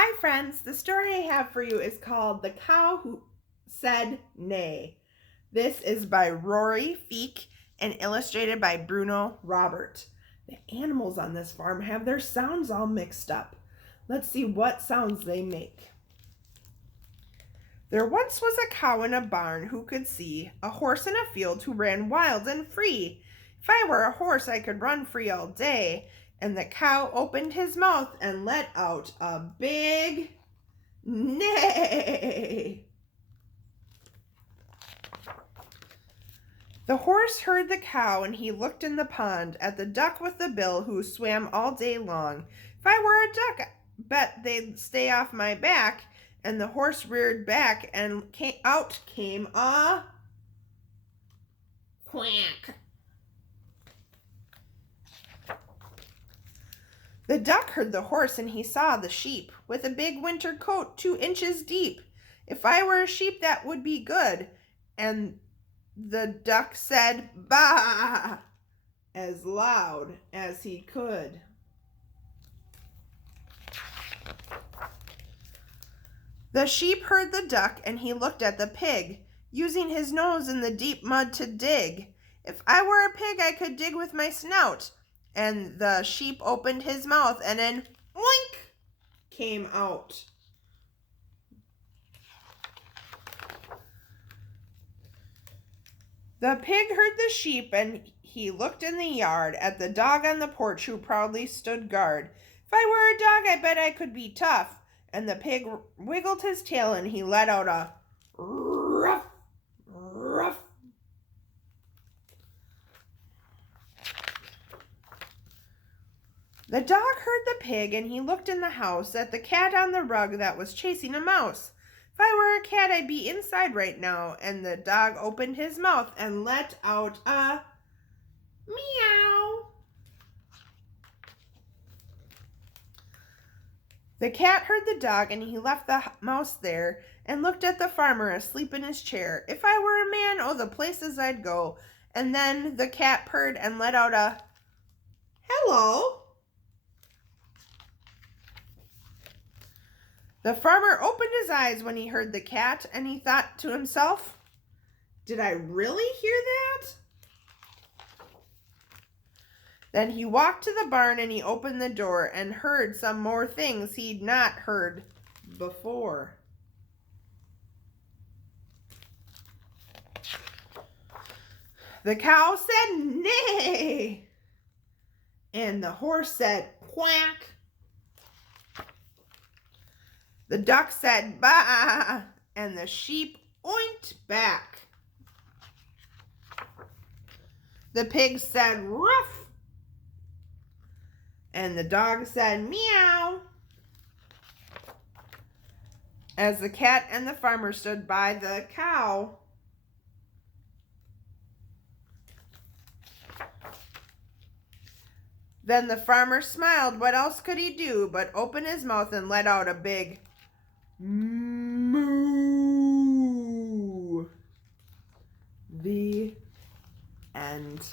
Hi friends, the story I have for you is called The Cow Who Said Neigh. This is by Rory Feek and illustrated by Bruno Robert. The animals on this farm have their sounds all mixed up. Let's see what sounds they make. There once was a cow in a barn who could see, a horse in a field who ran wild and free. If I were a horse, I could run free all day. And the cow opened his mouth and let out a big neigh. The horse heard the cow, and he looked in the pond at the duck with the bill who swam all day long. If I were a duck, I bet they'd stay off my back. And the horse reared back, and out came a quack. The duck heard the horse, and he saw the sheep with a big winter coat 2 inches deep. If I were a sheep, that would be good. And the duck said, "Bah!" as loud as he could. The sheep heard the duck, and he looked at the pig, using his nose in the deep mud to dig. If I were a pig, I could dig with my snout. And the sheep opened his mouth, and an oink came out. The pig heard the sheep, and he looked in the yard at the dog on the porch who proudly stood guard. If I were a dog, I bet I could be tough. And the pig wiggled his tail, and he let out a ruff, ruff. The dog heard the pig, and he looked in the house at the cat on the rug that was chasing a mouse. If I were a cat, I'd be inside right now. And the dog opened his mouth and let out a meow. The cat heard the dog, and he left the mouse there and looked at the farmer asleep in his chair. If I were a man, oh, the places I'd go. And then the cat purred and let out a hello. The farmer opened his eyes when he heard the cat, and he thought to himself, "Did I really hear that?" Then he walked to the barn, and he opened the door and heard some more things he'd not heard before. The cow said neigh, and the horse said quack. The duck said bah, and the sheep oinked back. The pig said ruff, and the dog said meow. As the cat and the farmer stood by the cow, then the farmer smiled. What else could he do but open his mouth and let out a big moo? The end.